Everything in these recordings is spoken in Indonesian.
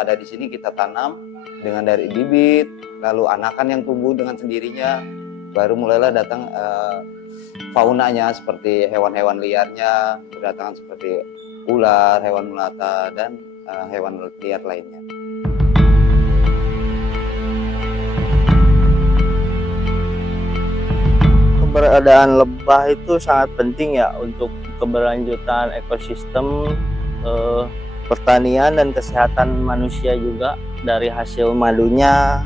ada di sini kita tanam dengan dari bibit, lalu anakan yang tumbuh dengan sendirinya, baru mulailah datang faunanya seperti hewan-hewan liarnya, berdatangan seperti ular, hewan melata, dan hewan liar lainnya. Keberadaan lebah itu sangat penting ya untuk keberlanjutan ekosistem, pertanian dan kesehatan manusia juga dari hasil madunya.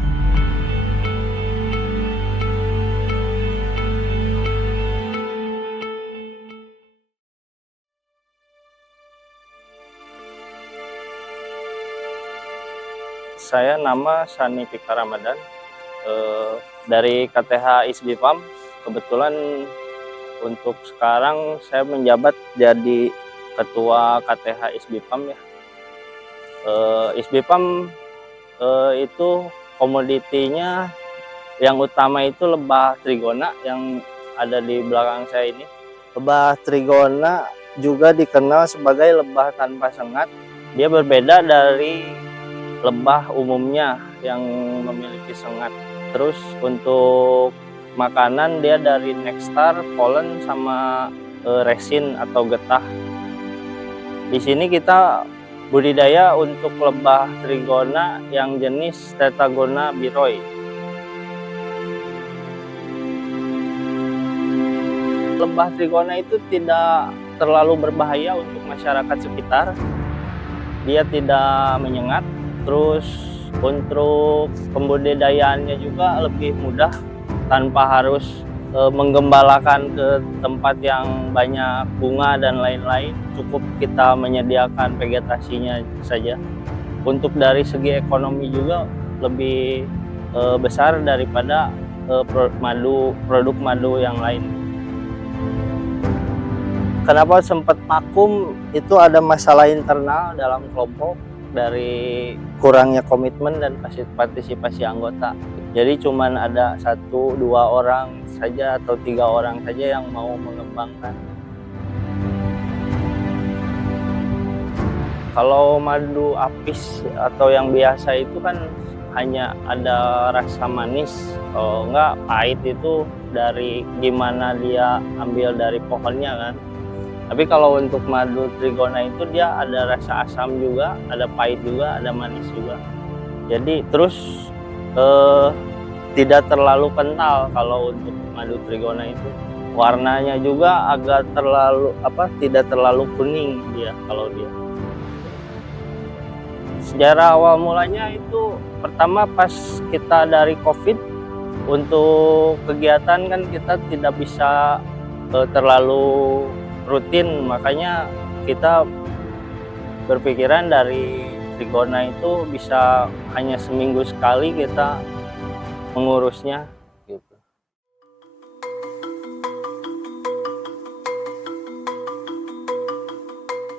Saya nama Sani Pika Ramadan, dari KTH ISBPAM. Kebetulan untuk sekarang saya menjabat jadi ketua KTH ISBPAM ya. ISBPAM itu komoditinya yang utama itu lebah trigona yang ada di belakang saya ini. Lebah trigona juga dikenal sebagai lebah tanpa sengat. Dia berbeda dari lebah umumnya yang memiliki sengat. Terus untuk makanan dia dari nektar, polen, sama resin atau getah. Di sini kita budidaya untuk lebah trigona yang jenis Tetagona biroi. Lebah trigona itu tidak terlalu berbahaya untuk masyarakat sekitar. Dia tidak menyengat. Terus untuk pembudidayaannya juga lebih mudah, tanpa harus menggembalakan ke tempat yang banyak bunga dan lain-lain. Cukup kita menyediakan vegetasinya saja. Untuk dari segi ekonomi juga lebih besar daripada produk madu yang lain. Kenapa sempat vakum? Itu ada masalah internal dalam kelompok dari kurangnya komitmen dan partisipasi anggota. Jadi cuman ada 1-2 orang saja atau 3 orang saja yang mau mengembangkan. Kalau madu apis atau yang biasa itu kan hanya ada rasa manis, kalau enggak pahit itu dari gimana dia ambil dari pohonnya kan. Tapi kalau untuk madu trigona itu dia ada rasa asam juga, ada pahit juga, ada manis juga. Jadi terus tidak terlalu kental kalau untuk madu trigona itu. Warnanya juga agak tidak terlalu kuning dia kalau dia. Sejarah awal mulanya itu pertama pas kita dari COVID, untuk kegiatan kan kita tidak bisa terlalu rutin, makanya kita berpikiran dari trigona itu bisa hanya seminggu sekali kita mengurusnya gitu.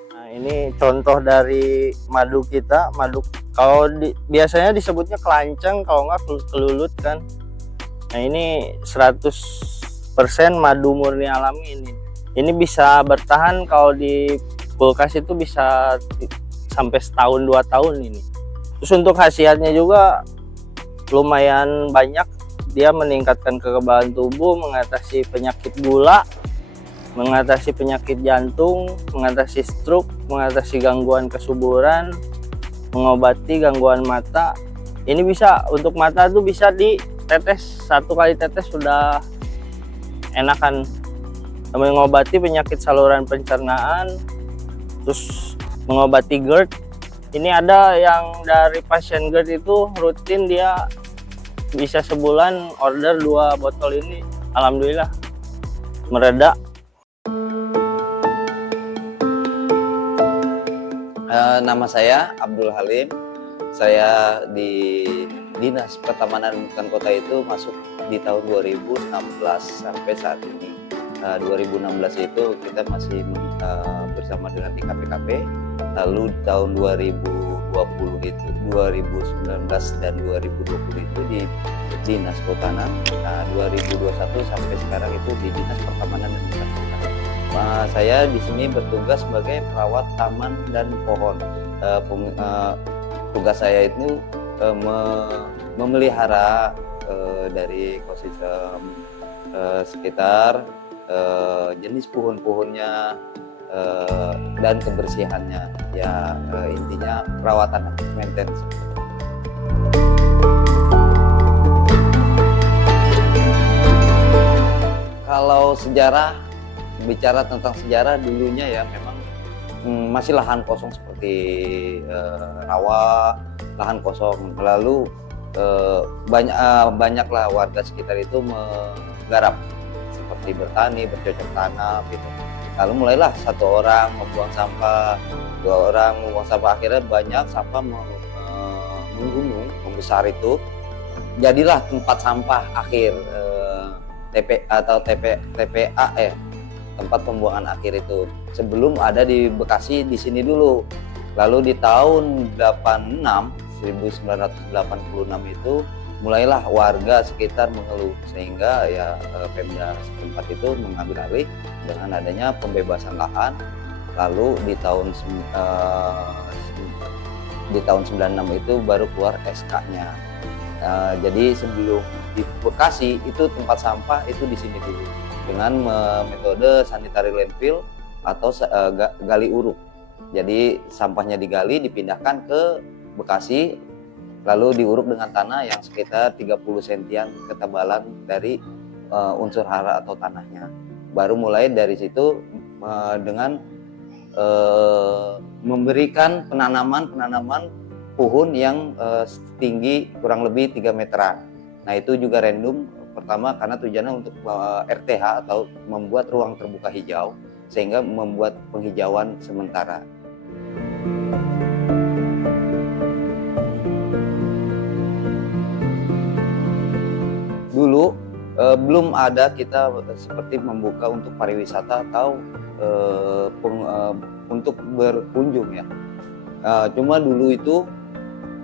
Nah, ini contoh dari madu kita. Madu kalau biasanya disebutnya kelanceng, kalau nggak kelulut kan. Nah, ini 100% madu murni alami ini. Ini bisa bertahan kalau di kulkas itu bisa sampai 1-2 tahun ini. Terus untuk khasiatnya juga lumayan banyak. Dia meningkatkan kekebalan tubuh, mengatasi penyakit gula, mengatasi penyakit jantung, mengatasi stroke, mengatasi gangguan kesuburan, mengobati gangguan mata. Ini bisa untuk mata tuh bisa ditetes, 1 kali tetes sudah enakan. Mengobati penyakit saluran pencernaan, terus mengobati GERD. Ini ada yang dari pasien GERD itu rutin dia bisa sebulan order 2 botol ini. Alhamdulillah mereda. Nama saya Abdul Halim. Saya di Dinas Pertamanan Lingkungan Kota itu masuk di tahun 2016 sampai saat ini. 2016 itu kita masih bersama dengan DKPKP, lalu tahun 2020 itu 2019 dan 2020 itu di Dinas Kehutanan, 2021 sampai sekarang itu di Dinas Pertamanan dan Lingkungan Kota. Saya di sini bertugas sebagai perawat taman dan pohon. tugas saya itu memelihara dari ekosistem sekitar, jenis pohon-pohonnya, dan kebersihannya. Ya intinya perawatan, maintenance. Kalau sejarah, bicara tentang sejarah dulunya ya memang masih lahan kosong seperti rawa, lahan kosong. Lalu banyaklah warga sekitar itu menggarap seperti bertani, bercocok tanam gitu. Lalu mulailah satu orang membuang sampah, dua orang membuang sampah, akhirnya banyak sampah menggunung, membesar itu. Jadilah tempat sampah akhir, TPA ya, tempat pembuangan akhir itu. Sebelum ada di Bekasi di sini dulu. Lalu di tahun 1986 itu mulailah warga sekitar mengeluh, sehingga ya Pemda setempat itu mengambil alih dengan adanya pembebasan lahan. Lalu di tahun 96 itu baru keluar SK-nya. Jadi sebelum di Bekasi itu tempat sampah itu di sini dulu dengan metode sanitary landfill atau gali uruk. Jadi sampahnya digali dipindahkan ke Bekasi, lalu diuruk dengan tanah yang sekitar 30 sentian ketebalan dari unsur hara atau tanahnya. Baru mulai dari situ dengan memberikan penanaman pohon yang tinggi kurang lebih 3 meteran. Nah itu juga random, pertama karena tujuannya untuk RTH atau membuat ruang terbuka hijau, sehingga membuat penghijauan sementara. Dulu belum ada kita seperti membuka untuk pariwisata atau untuk berkunjung ya. Cuma dulu itu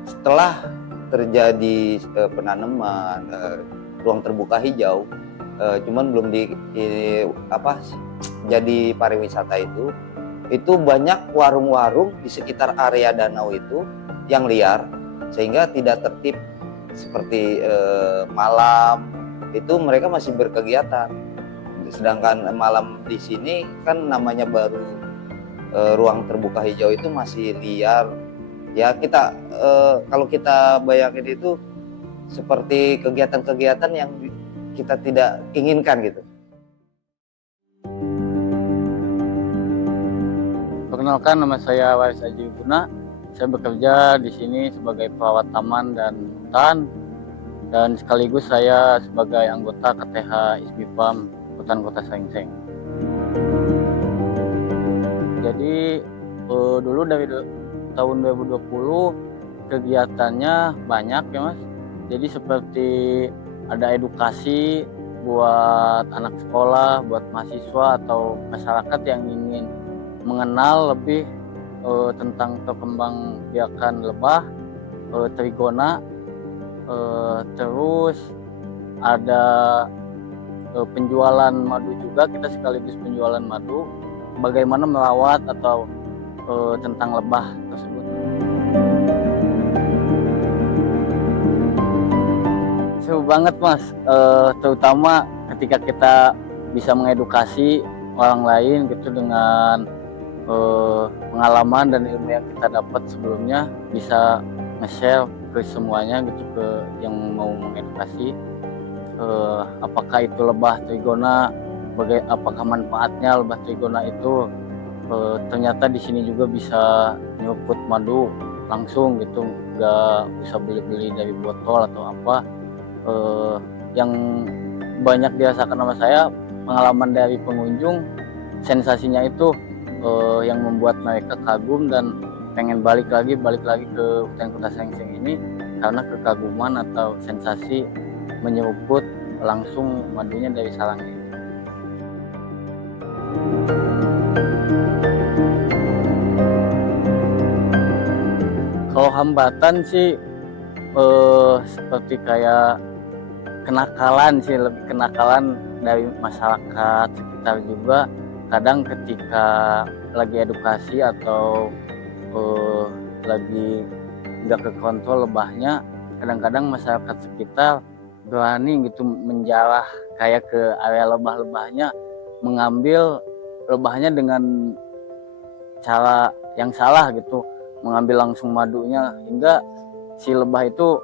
setelah terjadi penanaman ruang terbuka hijau, cuman belum jadi pariwisata itu banyak warung-warung di sekitar area danau itu yang liar, sehingga tidak tertib. Seperti malam itu mereka masih berkegiatan, sedangkan malam di sini kan namanya baru ruang terbuka hijau itu masih liar. Ya kita kalau kita bayangin itu seperti kegiatan-kegiatan yang kita tidak inginkan gitu. Perkenalkan, nama saya Waris Aji Guna. Saya bekerja di sini sebagai perawat taman dan hutan, dan sekaligus saya sebagai anggota KTH ISBIPAM Hutan Kota Srengseng. Jadi dulu dari tahun 2020 kegiatannya banyak ya Mas. Jadi seperti ada edukasi buat anak sekolah, buat mahasiswa atau masyarakat yang ingin mengenal lebih tentang perkembangbiakan lebah, trigona, terus ada penjualan madu juga, kita sekaligus penjualan madu, bagaimana merawat atau tentang lebah tersebut. Seru banget Mas, terutama ketika kita bisa mengedukasi orang lain gitu dengan pengalaman dan ilmu yang kita dapat sebelumnya, bisa nge-share ke semuanya gitu, ke yang mau mengedukasi apakah itu lebah trigona, apakah manfaatnya lebah trigona itu. Ternyata di sini juga bisa nyuput madu langsung gitu, nggak usah beli-beli dari botol atau apa. Yang banyak dirasakan sama saya, pengalaman dari pengunjung, sensasinya itu yang membuat mereka kagum dan pengen balik lagi ke Hutan Kota Srengseng ini karena kekaguman atau sensasi menyeruput langsung madunya dari sarangnya. Kalau hambatan sih seperti kayak kenakalan sih, lebih kenakalan dari masyarakat sekitar juga. Kadang ketika lagi edukasi atau lagi nggak kekontrol lebahnya, kadang-kadang masyarakat sekitar berani gitu menjarah kayak ke area lebah-lebahnya, mengambil lebahnya dengan cara yang salah gitu, mengambil langsung madunya, hingga si lebah itu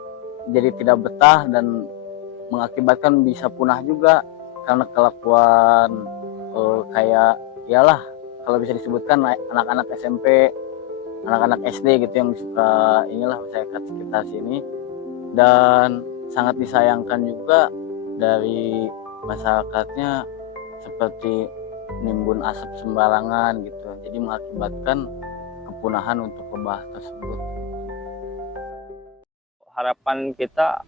jadi tidak betah dan mengakibatkan bisa punah juga karena kelakuan kayak iyalah kalau bisa disebutkan anak-anak SMP, anak-anak SD gitu yang suka inilah masyarakat sekitar sini. Dan sangat disayangkan juga dari masyarakatnya seperti nimbun asap sembarangan gitu, jadi mengakibatkan kepunahan untuk lebah tersebut. Harapan kita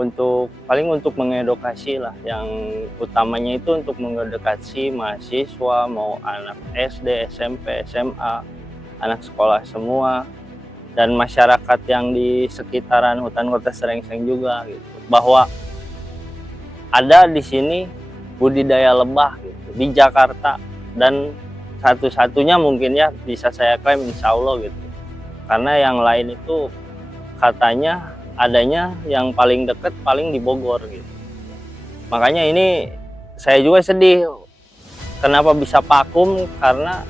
untuk mengedukasi lah, yang utamanya itu untuk mengedukasi mahasiswa, mau anak SD, SMP, SMA, anak sekolah semua, dan masyarakat yang di sekitaran hutan kota Srengseng juga gitu, bahwa ada di sini budidaya lebah gitu di Jakarta, dan satu-satunya mungkin ya bisa saya klaim insya Allah gitu, karena yang lain itu katanya adanya yang paling deket paling di Bogor gitu. Makanya ini saya juga sedih kenapa bisa vakum, karena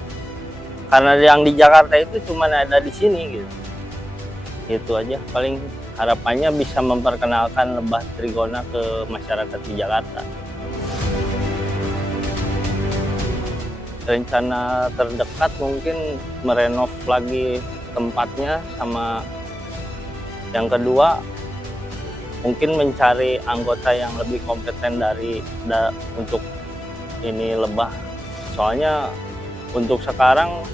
yang di Jakarta itu cuma ada di sini gitu. Itu aja paling harapannya bisa memperkenalkan lebah trigona ke masyarakat di Jakarta. Rencana terdekat mungkin merenov lagi tempatnya, sama yang kedua mungkin mencari anggota yang lebih kompeten untuk ini lebah. Soalnya untuk sekarang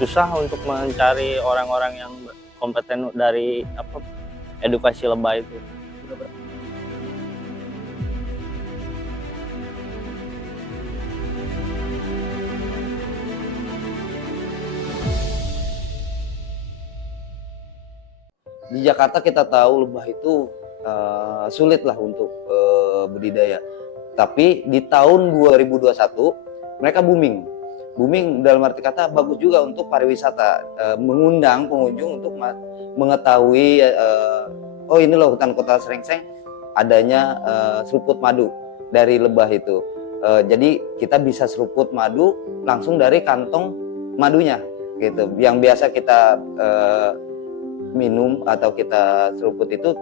susah untuk mencari orang-orang yang kompeten dari edukasi lebah itu. Di Jakarta kita tahu lebah itu sulit lah untuk budidaya. Tapi di tahun 2021 mereka booming dalam arti kata bagus juga untuk pariwisata, mengundang pengunjung untuk mengetahui oh ini loh hutan kota Srengseng adanya seruput madu dari lebah itu. Jadi kita bisa seruput madu langsung dari kantong madunya gitu. Yang biasa kita minum atau kita seruput itu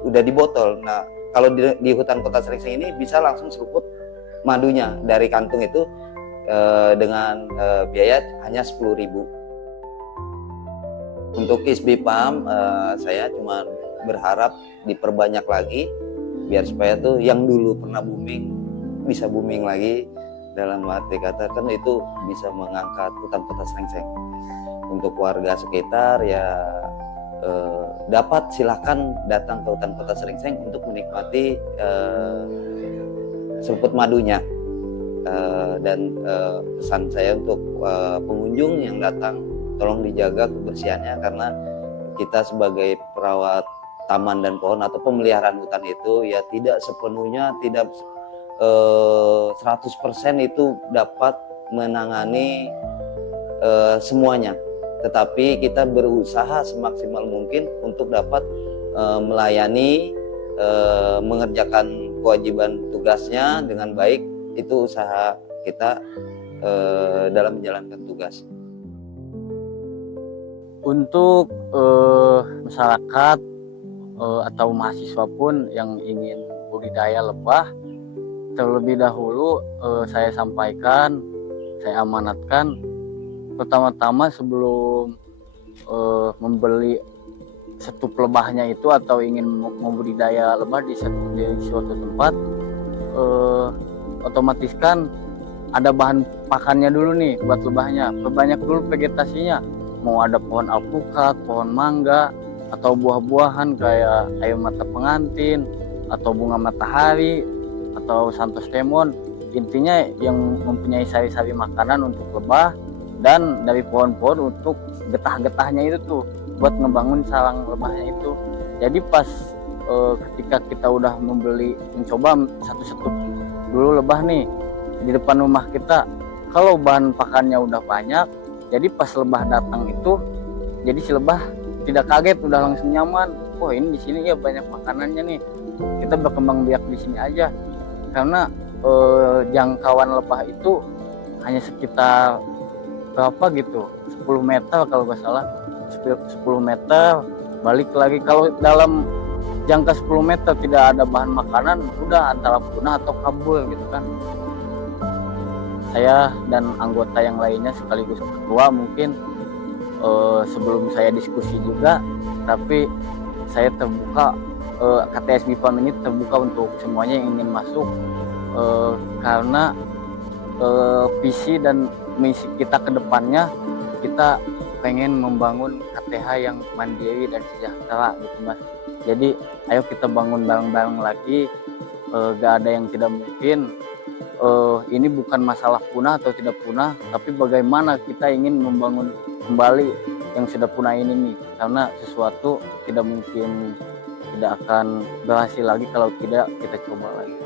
udah di botol. Nah, kalau di hutan kota Srengseng ini bisa langsung seruput madunya dari kantung itu dengan biaya hanya 10.000. Untuk ISBPAM saya cuma berharap diperbanyak lagi biar supaya tuh yang dulu pernah booming bisa booming lagi, dalam arti kata kan itu bisa mengangkat hutan kota Srengseng. Untuk warga sekitar ya dapat silahkan datang ke hutan kota Srengseng untuk menikmati seruput madunya. Dan pesan saya untuk pengunjung yang datang, tolong dijaga kebersihannya, karena kita sebagai perawat taman dan pohon atau pemeliharaan hutan itu ya tidak sepenuhnya, tidak 100% itu dapat menangani semuanya. Tetapi kita berusaha semaksimal mungkin untuk dapat melayani, mengerjakan kewajiban tugasnya dengan baik. Itu usaha kita dalam menjalankan tugas. Untuk masyarakat atau mahasiswa pun yang ingin budidaya lebah, terlebih dahulu saya sampaikan, saya amanatkan, pertama-tama sebelum membeli setup lebahnya itu atau ingin membudidaya lebah di suatu tempat, otomatis kan ada bahan pakannya dulu nih buat lebahnya. Perbanyak dulu vegetasinya, mau ada pohon alpukat, pohon mangga, atau buah-buahan kayak air mata pengantin, atau bunga matahari, atau santos temon. Intinya yang mempunyai sari-sari makanan untuk lebah, dan dari pohon-pohon untuk getah-getahnya itu tuh buat ngebangun sarang lebahnya itu. Jadi pas ketika kita udah mencoba satu setup dulu lebah nih di depan rumah kita, kalau bahan pakannya udah banyak, jadi pas lebah datang itu, jadi si lebah tidak kaget, udah langsung nyaman. Oh ini di sini ya banyak makanannya nih, kita berkembang biak di sini aja. Karena jangkauan lebah itu hanya sekitar berapa gitu, 10 meter kalau nggak salah, 10 meter balik lagi. Kalau dalam jangka 10 meter tidak ada bahan makanan, udah antara punah atau kabur gitu kan. Saya dan anggota yang lainnya sekaligus ketua mungkin sebelum saya diskusi juga, tapi saya terbuka, KTS BIPAM ini terbuka untuk semuanya yang ingin masuk, karena visi dan misi kita ke depannya, kita pengen membangun KTH yang mandiri dan sejahtera gitu Mas. Jadi ayo kita bangun bareng-bareng lagi, gak ada yang tidak mungkin. Ini bukan masalah punah atau tidak punah, tapi bagaimana kita ingin membangun kembali yang sudah punah ini nih. Karena sesuatu tidak mungkin tidak akan berhasil lagi kalau tidak kita coba lagi.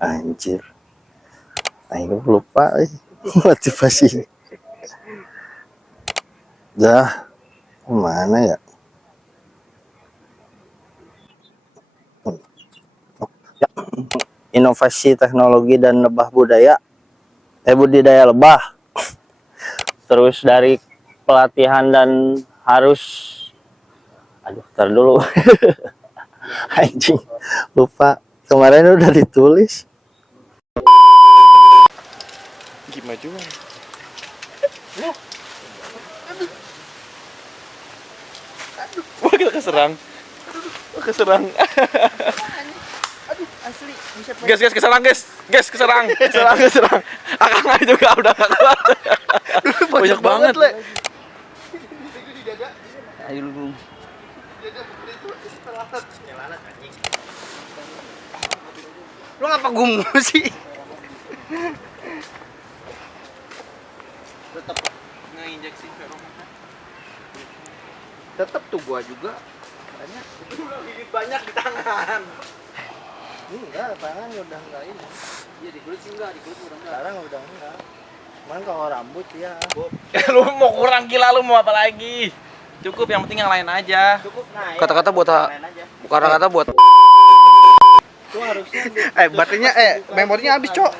Anjir, aing lupa motivasi. Dah, mana ya? Inovasi teknologi dan lebah budaya, budidaya lebah. Terus dari pelatihan dan harus, tar dulu. Anjing, lupa. Kemarin udah ditulis. Gimana juga? Wah kita keserang. Keserang. Aduh, asli bisa Guys, keserang guys. Guys, keserang. Keserang. Akang juga udah gak kuat. Banyak banget. Ayo lu. Lu ngapa gumu sih? Tetap ngeinjeksi feromonnya. Tetap tuh gua juga banyak. Gigit banyak di tangan. Enggak, tangan udah enggak ini. Iya di kulit sih enggak, di kulit udah enggak. Sekarang udah enggak. Cuman kalau rambut ya. Lu mau kurang gila lu mau apa lagi? Cukup yang penting yang lain aja. Cukup nah. Kata-kata buat kata-kata buat Itu harusnya baterainya memorinya habis, Cok.